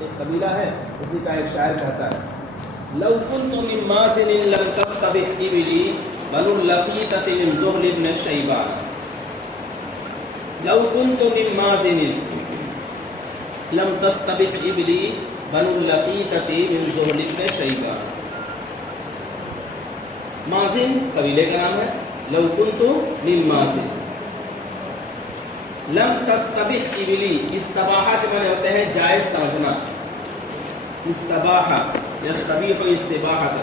ایک قبیلہ ہے، اسی کا ایک شاعر کہتا ہے لو كنت من مازن لم تستبح ابلی بنو اللقیطۃ من زہل بن شیبان. لو كنت من مازن لم تستبح ابلی بنو اللقیطۃ من زہل بن شیبان. مازن قبیلے کا نام ہے. لو كنت من مازن لم تستبح ابلی، استباحہ کے معنی ہوتے ہیں جائز سمجھنا. استباحہ یستبیح استباحۃ،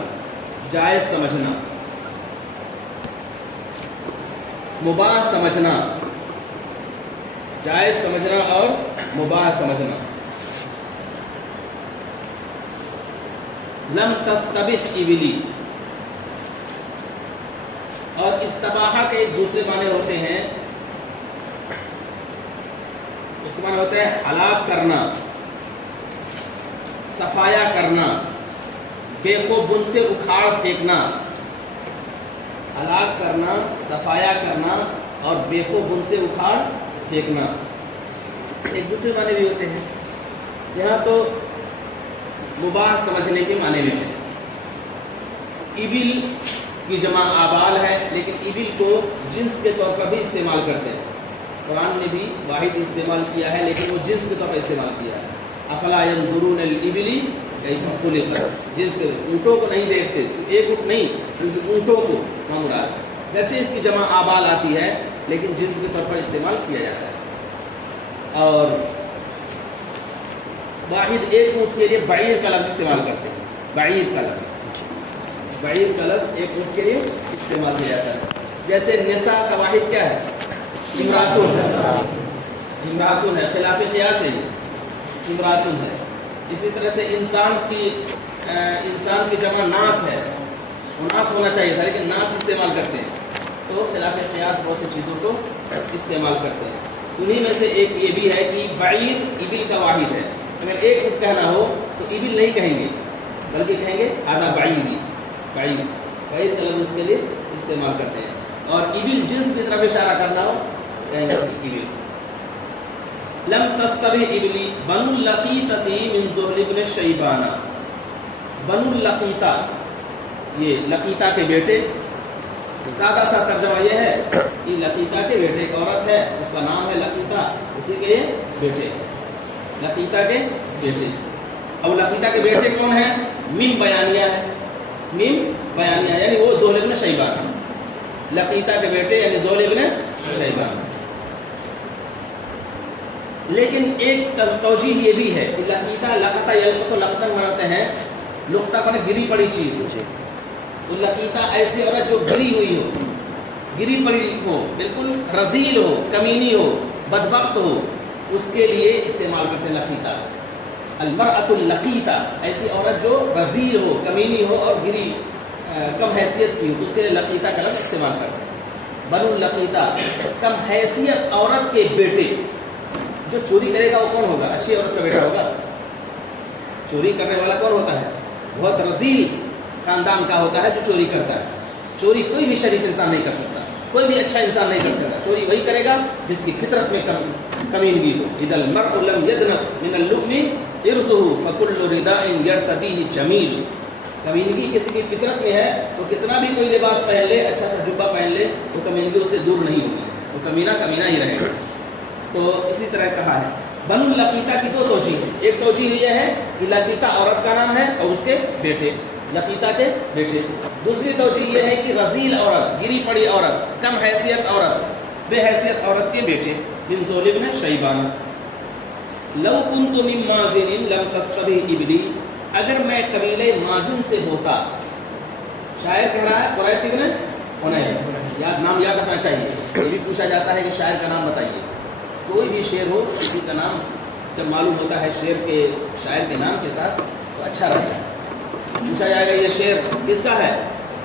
جائز سمجھنا، مباح سمجھنا، جائز سمجھنا اور مباح سمجھنا. لم تستبح ابلی. اور استباحہ کے ایک دوسرے معنی ہوتے ہیں، اس کے معنی ہوتے ہیں ہلاک کرنا، صفایا کرنا، بے خوب بن سے اکھاڑ پھینکنا. ہلاک کرنا، صفایا کرنا اور بے خوب بن سے اکھاڑ پھینکنا ایک دوسرے معنی بھی ہوتے ہیں. یہاں تو مباح سمجھنے کے معنی میں ہے. ابل کی جمع آبال ہے، لیکن ابل کو جنس کے طور پر بھی استعمال کرتے ہیں. قرآن نے بھی واحد استعمال کیا ہے، لیکن وہ جنس کے طور پر استعمال کیا ہے. افلا ينظرون الابل کیف خلقت، جنس کے اونٹوں کو نہیں دیکھتے، ایک اونٹ نہیں بلکہ اونٹوں کو مراد. گرچہ اس کی جمع آبال آتی ہے لیکن جنس کے طور پر استعمال کیا جاتا ہے. اور واحد ایک اونٹ کے لیے بعیر کا لفظ استعمال کرتے ہیں. بعیر کا لفظ، بعیر کا لفظ ایک اونٹ کے لیے استعمال کیا جاتا ہے. جیسے نساء کا واحد کیا ہے؟ امراتن ہے. امراتن ہے، خلاف قیاس ہے، امراتن ہے. اسی طرح سے انسان کی جمع ناس ہے. وہ ناس ہونا چاہیے تھا لیکن ناس استعمال کرتے ہیں، تو خلاف قیاس بہت سی چیزوں کو استعمال کرتے ہیں. انہیں میں سے ایک یہ بھی ہے کہ بعیر ابل کا واحد ہے. اگر ایک اونٹ کہنا ہو تو ابل نہیں کہیں گے بلکہ کہیں گے آدھا بعیری. بعیر کا لفظ اس کے لیے استعمال کرتے ہیں. اور ابل جنس کی طرف اشارہ کرنا ہو کہیں گے ابل. لم تستبح ابلی بنو اللقیطۃ من زہل بن شیبان. بنو اللقیطہ، یہ لقیطہ کے بیٹے. سادہ سا ترجمہ یہ ہے کہ لقیطہ کے بیٹے، ایک عورت ہے اس کا نام ہے لقیطہ، اسی کے بیٹے لقیطہ کے بیٹے. اب لقیطہ کے بیٹے کون ہیں؟ من بیانیہ ہے. من بیانیہ یعنی وہ زہل بن شیبان. لقیطہ کے بیٹے یعنی زہل بن شیبان. لیکن ایک توجیہ یہ بھی ہے کہ لقیطہ لقطہ یلقط لقطہ بناتے ہیں، لقطہ پر گری پڑی چیز. تو لقیطہ ایسی عورت جو گری ہوئی ہو، گری پڑی ہو، بالکل رذیل ہو، کمینی ہو، بدبخت ہو، اس کے لیے استعمال کرتے ہیں لقیطہ. المرأۃ اللقیطہ، ایسی عورت جو رذیل ہو، کمینی ہو اور گری کم حیثیت کی ہو، تو اس کے لیے لقیطہ کا لفظ استعمال کرتے ہیں. بنو اللقیطہ، کم حیثیت عورت کے بیٹے. جو چوری کرے گا وہ کون ہوگا؟ اچھی عورت کا بیٹا ہوگا. چوری کرنے والا کون ہوتا ہے؟ بہت رذیل خاندان کا ہوتا ہے جو چوری کرتا ہے. چوری کوئی بھی شریف انسان نہیں کر سکتا، کوئی بھی اچھا انسان نہیں کر سکتا. چوری وہی کرے گا جس کی فطرت میں کمینگی ہو. اذا المرء لم يدنس من اللؤم ارزه فكل رداء يرتديه جمیل. کمینگی کسی کی فطرت میں ہے تو کتنا بھی کوئی لباس پہن لے، اچھا سا جبہ پہن لے، تو کمینگی اس سے دور نہیں ہوگی، وہ کمینہ ہی رہے گا. تو اسی طرح کہا ہے. بنو اللقیطہ کی دو توجیہ ہے. ایک توجیہ یہ ہے کہ لقیطہ عورت کا نام ہے اور اس کے بیٹے لقیطہ کے بیٹے. دوسری توجیہ یہ ہے کہ رذیل عورت، گری پڑی عورت، کم حیثیت عورت، بے حیثیت عورت کے بیٹے من زہل بن شیبان. لو كنت من مازن لم تستبح ابلی، اگر میں قبیلے مازن سے ہوتا. شاعر کہہ رہا ہے قریط ابن حنیف. نام یاد رکھنا چاہیے. یہ بھی پوچھا جاتا ہے کہ شاعر کا نام بتائیے. کوئی بھی شعر ہو، کسی کا نام جب معلوم ہوتا ہے شاعر کے نام کے ساتھ تو اچھا رہتا ہے. پوچھا جائے گا یہ شعر کس کا ہے؟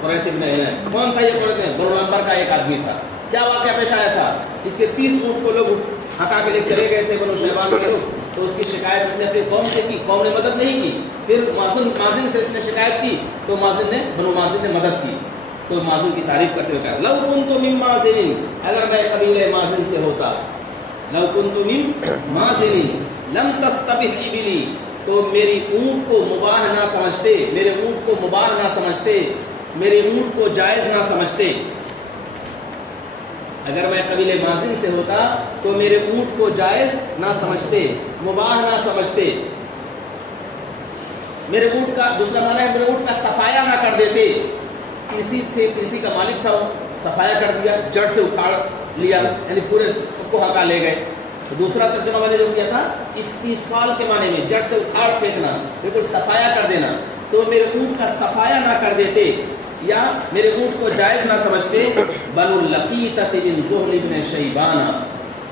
قریط ابن حنیف. کون تھا یہ قریط؟ بنو عنبر کا ایک آدمی تھا. کیا واقعہ پیش آیا تھا؟ اس کے 30 اونٹ کو لوگ ہٹا کے لے چلے گئے تھے بنو شیبان کے لوگ. تو اس کی شکایت اس نے اپنی قوم سے کی، قوم نے مدد نہیں کی. پھر مازن سے اس نے شکایت کی تو بنو مازن نے مدد کی. تو مازن کی تعریف کرتے ہوئے کہا لو كنت من مازن، اگر میں قبیلے مازن سے ہوتا. لو كنت من مازن لم تستبح ابلی، تو میری اونٹ کو مباح نہ سمجھتے، میرے اونٹ کو مباح نہ سمجھتے، میرے اونٹ کو جائز نہ سمجھتے۔ اگر میں قبیلے مازن سے ہوتا تو میرے اونٹ کو جائز نہ سمجھتے، مباح نہ سمجھتے۔ میرے اونٹ کا دوسرا معنی ہے میرے اونٹ کا صفایا نہ کر دیتے۔ کسی کا مالک تھا، وہ صفایا کر دیا، جڑ سے اکھاڑ لیا، یعنی پورے کو ہکا لے گئے۔ دوسرا ترجمہ میں نے جو کیا تھا اس سال کے معنی میں جڑ سے اکھاڑ پھینکنا، بالکل صفایا کر دینا۔ تو میرے اونٹ کا صفایا نہ کر دیتے یا میرے اونٹ کو جائز نہ سمجھتے۔ بنو لقیطۃ بن زہل بن شیبان،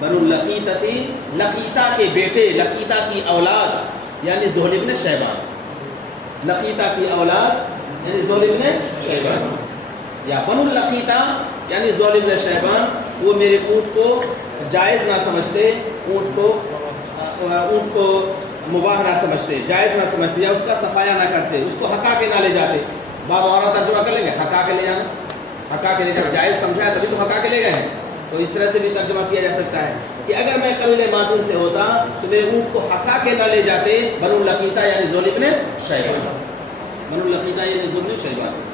بنو لقیطۃ، لقیطہ کے بیٹے، لقیطہ کی اولاد یعنی زہل بن شیبان، لقیطہ کی اولاد یعنی زہل بن شیبان، یا بنو لقیطہ یعنی زہل بن شیبان، وہ میرے اونٹ کو جائز نہ سمجھتے، اونٹ کو مباح نہ سمجھتے، جائز نہ سمجھتے، یا اس کا صفایا نہ کرتے، اس کو ہکا کے نہ لے جاتے۔ بامعارہ ترجمہ کر لیں گے، ہکا کے لے جانا، ہکا کے لے جانا، جائز سمجھا ہے تبھی تو ہکا کے لے گئے ہیں۔ تو اس طرح سے بھی ترجمہ کیا جا سکتا ہے کہ اگر میں قبیلے مازن سے ہوتا تو میرے اونٹ کو ہکا کے نہ لے جاتے۔ بنو لقیطہ یعنی زہل بن شیبان، بنو لقیطہ یعنی زہل بن شیبان۔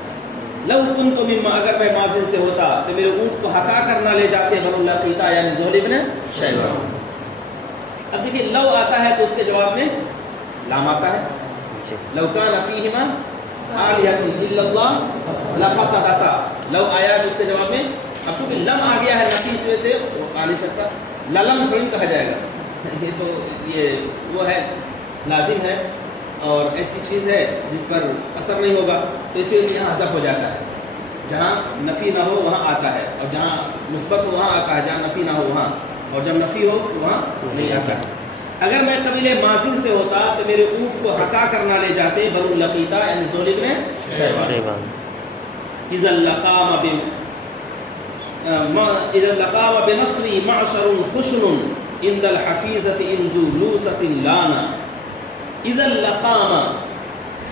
لو کنت مما، اگر میں مازن سے ہوتا تو میرے اونٹ کو ہکا کر نہ لے جاتے، بنو لقیطہ یعنی زہل بن شیبان۔ اب دیکھیے لو آتا ہے تو اس کے جواب میں لام آتا ہے، لو کان فیہما آلیۃ الا اللہ لفسدتا، لو آیا تو اس کے جواب میں، اب چونکہ لم آ گیا ہے نفی، اس وجہ سے وہ آ نہیں سکتا، للم تھوڑی کہا جائے گا، یہ تو یہ وہ ہے لازم ہے اور ایسی چیز ہے جس پر اثر نہیں ہوگا، تو اس وجہ سے یہاں حذف ہو جاتا ہے۔ جہاں نفی نہ ہو وہاں آتا ہے، اور جہاں مثبت ہو وہاں آتا ہے، جہاں نفی نہ ہو وہاں، اور جب نفی ہو تو وہاں نہیں آتا ہے۔ اگر میں قبیلے مازن سے ہوتا تو میرے اونٹ کو ہکا کر نہ لے جاتے، بنو لقیطہ یعنی زہل بن شیبان۔ اذا لقام بنصری معشر خشن عند الحفیظۃ ان ذو لوثۃ لانا، اذا لقام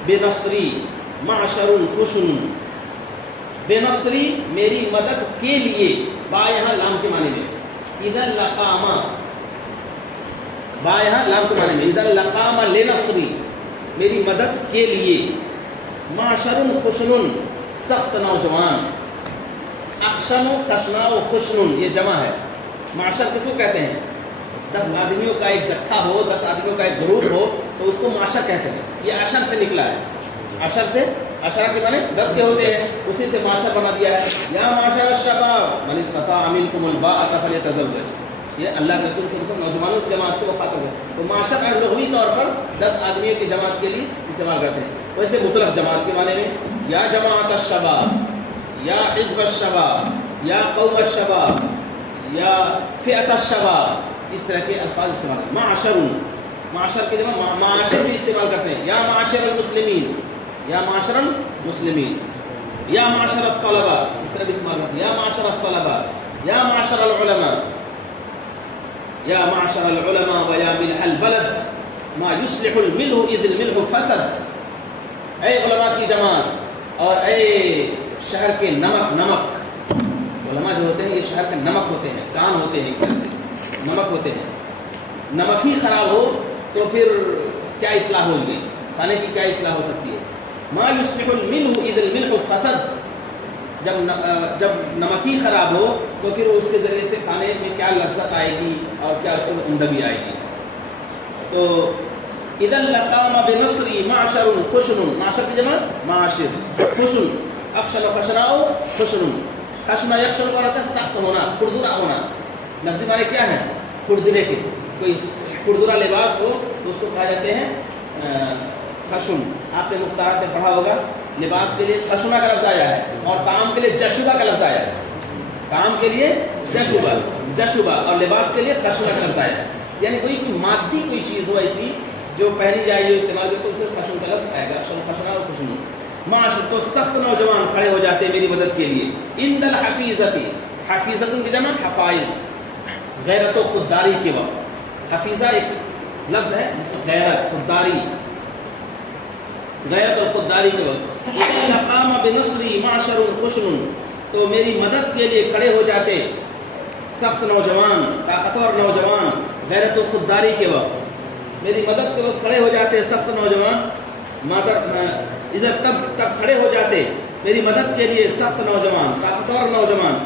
بنصری معشر خشن، بنصری میری مدد کے لیے، با یہاں لام کے معنی میں، اذا لقام، با یہاں لام کے معنی میں، اذا لقام لنصری میری مدد کے لیے، معشر خشن سخت نوجوان، اخشن و خشنا و خشن یہ جمع ہے۔ معشر کس کو کہتے ہیں؟ 10 آدمیوں کا ایک جتھا ہو، 10 آدمیوں کا ایک گروپ ہو تو اس کو معشر کہتے ہیں۔ یہ عشر سے نکلا ہے، عشر سے، عشرہ کے معنی 10 کے ہوتے ہیں، اسی سے معشر بنا دیا ہے۔ یا معشر الشباب من استطاع منکم الباءۃ فلیتزوج، یہ اللہ کے رسول صلی اللہ علیہ وسلم نوجوانوں کی جماعت کو مخاطب ہے۔ تو معشر لغوی طور پر 10 آدمیوں کی جماعت کے لیے استعمال کرتے ہیں۔ ویسے مطلق جماعت کے معنی میں یا جماعت الشباب، یا حزب الشباب، یا قوم الشباب، یا فئۃ الشباب، اس طرح کے الفاظ استعمال کرتے ہیں۔ معشر، معشر کے جمع معاشر بھی استعمال کرتے ہیں، یا معاشر المسلمین، یا معاشر المسلمین، یا معاشر الطلباء، اس طرح بھی استعمال کرتے ہیں، یا معاشر الطلباء، یا معاشر العلماء، یا معاشر العلماء ویا ملح البلد ما یصلح الملح اذ الملح فسد، اے علماء کی جماعت اور اے شہر کے نمک، علماء جو ہوتے ہیں یہ شہر کے نمک ہوتے ہیں، کان ہوتے ہیں، نمک ہوتے ہیں، نمک ہی خراب ہو تو پھر کیا اصلاح ہوگی، کھانے کی کیا اصلاح ہو سکتی ہے۔ ما یصلح الملح اذ الملح فسد، جب نمک ہی خراب ہو تو پھر اس کے ذریعے سے کھانے میں کیا لذت آئے گی اور کیا اس کو عمدگی آئے گی۔ تو اذا لقام بنصری معشر خشن، معشر کی جمع معاشر، خشن، اخشن و خشناء خشن، خشنا یخشن کا مطلب سخت ہونا، کھردرا ہونا، لفظی معنی کیا ہے؟ کھردرے کے، کوئی کھردرا لباس ہو تو اس کو کہا جاتے ہیں خشن۔ آپ نے مختارات میں پڑھا ہوگا لباس کے لیے خشنا کا لفظ آیا ہے اور طعام کے لیے جشبہ کا لفظ آیا ہے، طعام کے لیے جشبہ اور لباس کے لیے خشنا کا لفظ آیا ہے، یعنی کوئی مادی کوئی چیز ہو ایسی جو پہنی جائے گی استعمال کرے تو اسے خشن کا لفظ آئے گا، خشنا اور خشن۔ معاشر تو سخت نوجوان کھڑے ہو جاتے میری مدد کے لیے، عند الحفیظۃ، حفیظۃ کی جمع حفائظ، غیرت و خودداری کے وقت، حفیظہ ایک لفظ ہے جس میں غیرت، خودداری، غیرت اور خودداری کے وقت، اذا لقام بنصری معشر خشن، تو میری مدد کے لیے کھڑے ہو جاتے سخت نوجوان، طاقتور نوجوان، غیرت و خودداری کے وقت، میری مدد کے وقت کھڑے ہو جاتے سخت نوجوان، تب کھڑے ہو جاتے میری مدد کے لیے سخت نوجوان، طاقتور نوجوان،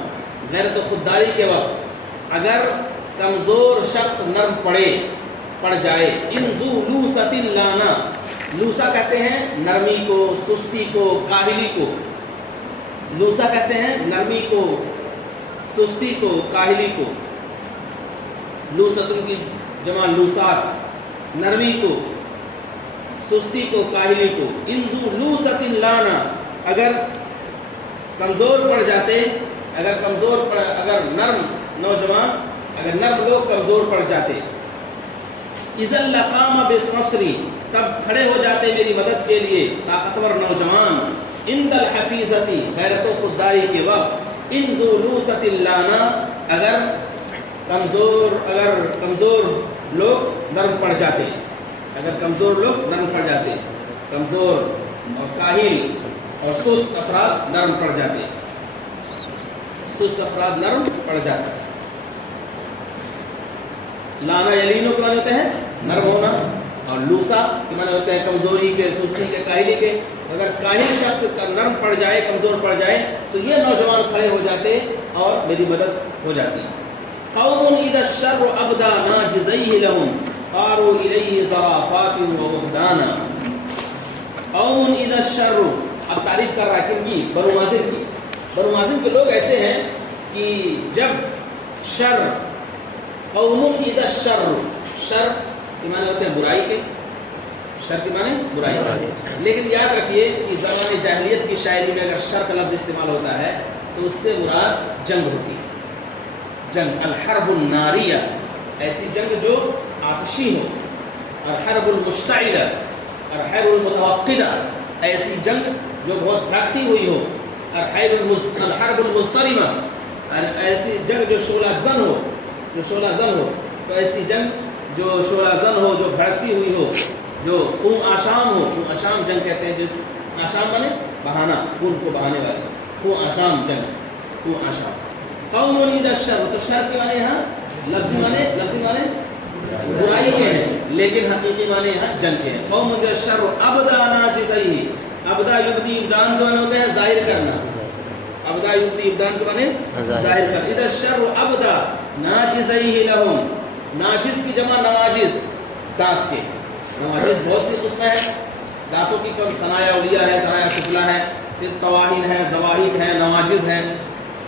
غیرت و خودداری کے وقت اگر کمزور شخص نرم پڑ جائے، ان ذو لوسۃ لانا، لوسا کہتے ہیں نرمی کو، سستی کو، کاہلی کو، لوسا کہتے ہیں نرمی کو، سستی کو، کاہلی کو، لوسۃ کی جمع لوسات، نرمی کو، سستی کو، کاہلی کو، ان ذو لوسۃ لانا، اگر کمزور پڑ جاتے، اگر نرم نوجوان، اگر نرم لوگ کمزور پڑ جاتے، اذا لقام بنصری، تب کھڑے ہو جاتے میری مدد کے لیے طاقتور نوجوان، عند الحفیظتی، غیرت و خودداری کے وقت، ان ذو لوسۃ لانا، اگر کمزور لوگ نرم پڑ جاتے، اگر کمزور لوگ نرم پڑ جاتے، کمزور اور کاہل اور سست افراد نرم پڑ جاتے، سست افراد نرم پڑ جاتے۔ لانا یلینو کے معنی ہوتے ہیں نرم ہونا، اور لوسا کے معنی ہوتے ہیں کمزوری کے، سستی کے، کاہلی کے۔ اگر کاہل شخص کا نرم پڑ جائے، کمزور پڑ جائے، تو یہ نوجوان کھڑے ہو جاتے اور میری مدد ہو جاتی۔ قوم اذا الشر ابدا ناجزیہ لهم قاروا الیہ ضرافات ووہدانا، قوم اذا الشر، اب تعریف کر رہا ہے کن کی؟ بنو مازن کی۔ بنو مازن کے لوگ ایسے ہیں کہ جب شر، قوم اذا الشر، شر کے معنی ہوتے ہیں برائی کے، شر کے معنی برائی کے، لیکن یاد رکھیے کہ زمانے جاہلیت کی شاعری میں اگر شر کا لفظ استعمال ہوتا ہے تو اس سے مراد جنگ ہوتی ہے، جنگ، الحرب الناریہ، ایسی جنگ جو آتشی ہو، اور حرب المشتعلہ، اور حرب المتوقدہ، ایسی جنگ جو بہت بھڑکتی ہوئی ہو، اور الحرب المضطرمہ، ایسی جنگ جو شعلہ زن ہو، تو ایسی جنگ جو شعلہ زن ہو، جو بھڑکتی ہوئی ہو، جو خون آشام ہو، خون آشام جنگ کہتے ہیں، جو آشام بنے بہانا، خون کو بہانے والا، خون آشام جنگ، خون آشام۔ قوم اذا الشر، تو شر کے معنی یہاں لفظی معنی برائی کے ہیں، لیکن حقیقی معنی یہاں جنگ کے ہیں۔ قوم اذا الشر ابدا ناجزیہ، ابدا یبدی ابدان کے معنی ہوتے ہیں ظاہر کرنا، ابدا یبدی ابدان کے معنی ظاہر کرنا۔ اذا الشر ابدا ناجزیہ لهم، ناجز کی جمع نواجز، دانت کے، نواجز بہت سی قسمیں ہیں، دانتوں کی کم ثنایا علیہ ہے، ثنایا سفلی ہے، پھر طواہن ہے، زواہب ہیں، نواجز ہیں،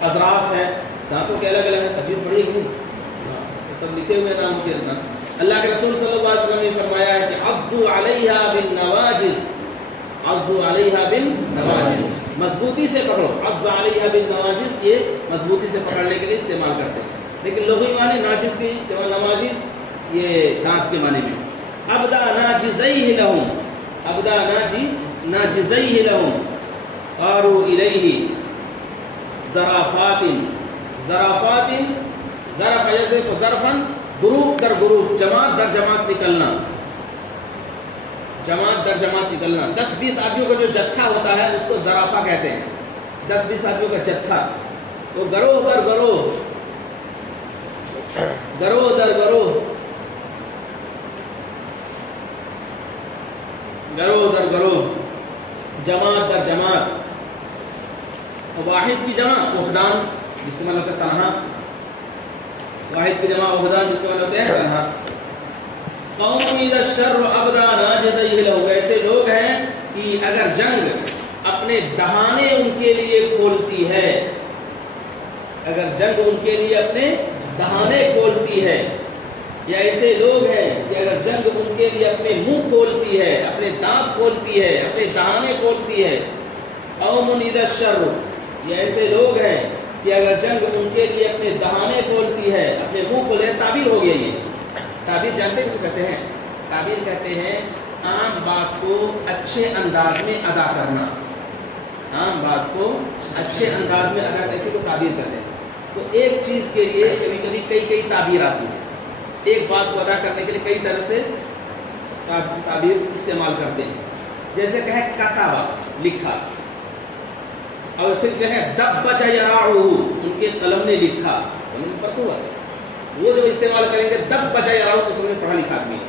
اذراس ہیں، دانتوں کے الگ الگ ہیں، تفصیل پڑھی گئی سب لکھے ہوئے نام کے رکھنا۔ اللہ کے رسول صلی اللہ علیہ وسلم نے فرمایا ہے کہ عضوا علیہا بالنواجز، عضوا علیہا بالنواجز، مضبوطی سے پکڑو، عضا علیہا بالنواجز، یہ مضبوطی سے پکڑنے کے لیے استعمال کرتے ہیں، لیکن لغوی معنی ناجز کی جمع نواجز، یہ دانت کے معنی میں۔ ابدا ناجزیہ لہم، ابدا ناجزیہ لہم قاروا الیہ ظرافات، ظرافات، ظرف یصرف ظرفاً، گروپ در گروپ، جماعت در جماعت نکلنا، جماعت در جماعت نکلنا۔ 10-20 آدمیوں کا جو جتھا ہوتا ہے اس کو ظرافہ کہتے ہیں، 10-20 آدمیوں کا جتھا، تو گروہ در گروہ، گروہ در گروہ، گروہ در گروہ، جماعت در جماعت۔ واحد کی جمع وحدان، جس کے معنی ہوتا ہے تنہا، واحد کی جمع وحدان، جس کے معنی ہوتے ہیں تنہا۔ قوم اذا الشر ابدا ناجزیہ لہم، ایسے لوگ ہیں کہ اگر جنگ اپنے دہانے ان کے لیے کھولتی ہے، اگر جنگ ان کے لیے اپنے دہانے کھولتی ہے، یا ایسے لوگ ہیں کہ اگر جنگ ان کے لیے اپنے منہ کھولتی ہے، اپنے دانت کھولتی ہے، اپنے دہانے کھولتی ہے۔ قوم اذا الشر، یہ ایسے لوگ ہیں کہ اگر جنگ ان کے لیے اپنے دہانے کھولتی ہے، اپنے منہ کھولے، تعبیر ہو گیا یہ۔ تعبیر جانتے ہیں کس کو کہتے ہیں؟ تعبیر کہتے ہیں عام بات کو اچھے انداز میں ادا کرنا، عام بات کو اچھے انداز میں ادا کرنے کو تعبیر کہتے ہیں۔ تو ایک چیز کے لیے کبھی کبھی کئی تعبیر آتی ہیں، ایک بات کو ادا کرنے کے لیے کئی طرح سے تعبیر استعمال کرتے ہیں۔ جیسے کہیں کتابہ، لکھا، اور پھر کہیں دبّج یراعہ، ان کے قلم نے لکھا، ان میں فرق ہوا۔ وہ جو استعمال کریں گے دبّج یراعہ، تو سمجھ پڑھا لکھا آدمی ہے،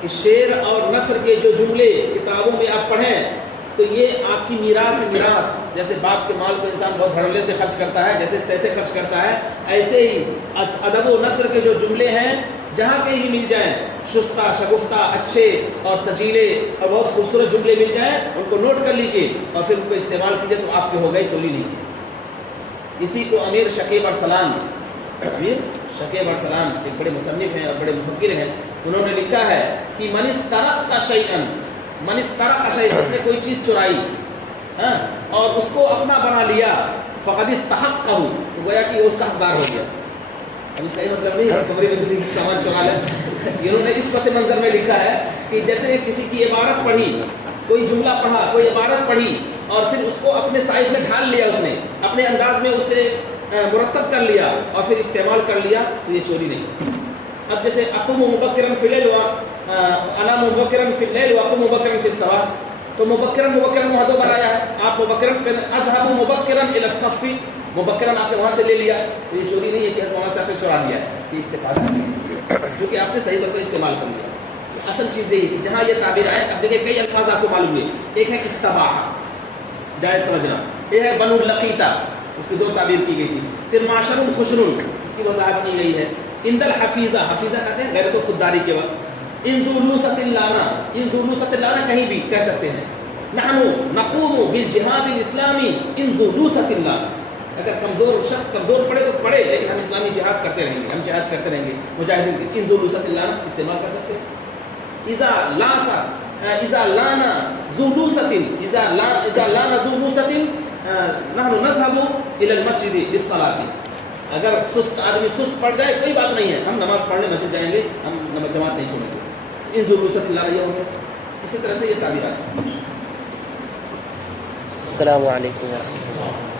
کہ شعر اور نثر کے جو جملے کتابوں میں آپ پڑھیں تو یہ آپ کی میراث جیسے باپ کے مال کو انسان بہت دھڑلے سے خرچ کرتا ہے، جیسے پیسے خرچ کرتا ہے، ایسے ہی ادب و نثر کے جو جملے ہیں جہاں کہیں بھی مل جائیں، شستہ شگفتہ اچھے اور سجیلے اور بہت خوبصورت جملے مل جائیں، ان کو نوٹ کر لیجئے اور پھر ان کو استعمال کیجئے تو آپ کے ہو گئے، چوری نہیں ہے۔ اسی کو امیر شکیب ارسلان ایک بڑے مصنف ہیں اور بڑے مفکر ہیں، انہوں نے لکھا ہے کہ من استرق شیئا، جس نے کوئی چیز چرائی اور اس کو اپنا بنا لیا، فقد استحقہ، تو گویا کہ وہ اس کا حقدار ہو گیا۔ اب اس کا یہ مطلب نہیں ہے کمرے میں کسی کی سامان چرا لے، انہوں نے اس پس منظر میں لکھا ہے کہ جیسے کسی کی عبارت پڑھی، کوئی جملہ پڑھا، کوئی عبارت پڑھی اور پھر اس کو اپنے سائز میں ڈھال لیا، اس نے اپنے انداز میں اسے مرتب کر لیا اور پھر استعمال کر لیا، تو یہ چوری نہیں۔ اب جیسے اقوم مبکرا فی اللیل انا مبکرا فی اللیل واقوم مبکرا فی الصباح، تو مبکرا وہاں دو بار آیا ہے، آپ مبکرا اذهب مبکرا الی الصف، مبکرا آپ نے وہاں سے لے لیا، تو یہ چوری نہیں ہے کہ وہاں سے آپ نے چرا لیا ہے، یہ استفادہ ہے جو کہ آپ نے صحیح طور پر استعمال کر لیا۔ اصل چیز یہ ہے کہ جہاں یہ تعبیر آئے، اب دیکھیں کئی الفاظ آپ کو معلوم ہے، ایک ہے استباحہ، جائز سمجھنا، یہ ہے بنو لقیطہ، اس کی دو تعبیر کی گئی تھی، پھر معاشر خشن، اس کی وضاحت کی گئی ہے، اند الحفیظہ، حفیظہ کہتے ہیں غیرت و خودداری کے وقت، ان ذولوست اللانا کہیں بھی کہہ سکتے ہیں، نحن نقوم بالجہاد الاسلامی ان ذولوست اللہ، اگر کمزور شخص کمزور پڑے تو پڑے، لیکن ہم اسلامی جہاد کرتے رہیں گے، ہم جہاد کرتے رہیں گے، مجاہدین کی ان ذولوست اللانا استعمال کر سکتے ہیں۔ اذا لانا ذولوست نحن نذهب الى المسجد للصلاة، اگر سست آدمی سست پڑ جائے کوئی بات نہیں ہے، ہم نماز پڑھنے مسجد جائیں گے، ہم جماعت نہیں چھوڑیں گے، ان ذولوست اللہ یہ ہو گیا۔ اسی طرح سے یہ تعبیرات۔ السلام علیکم ورحمۃ اللہ۔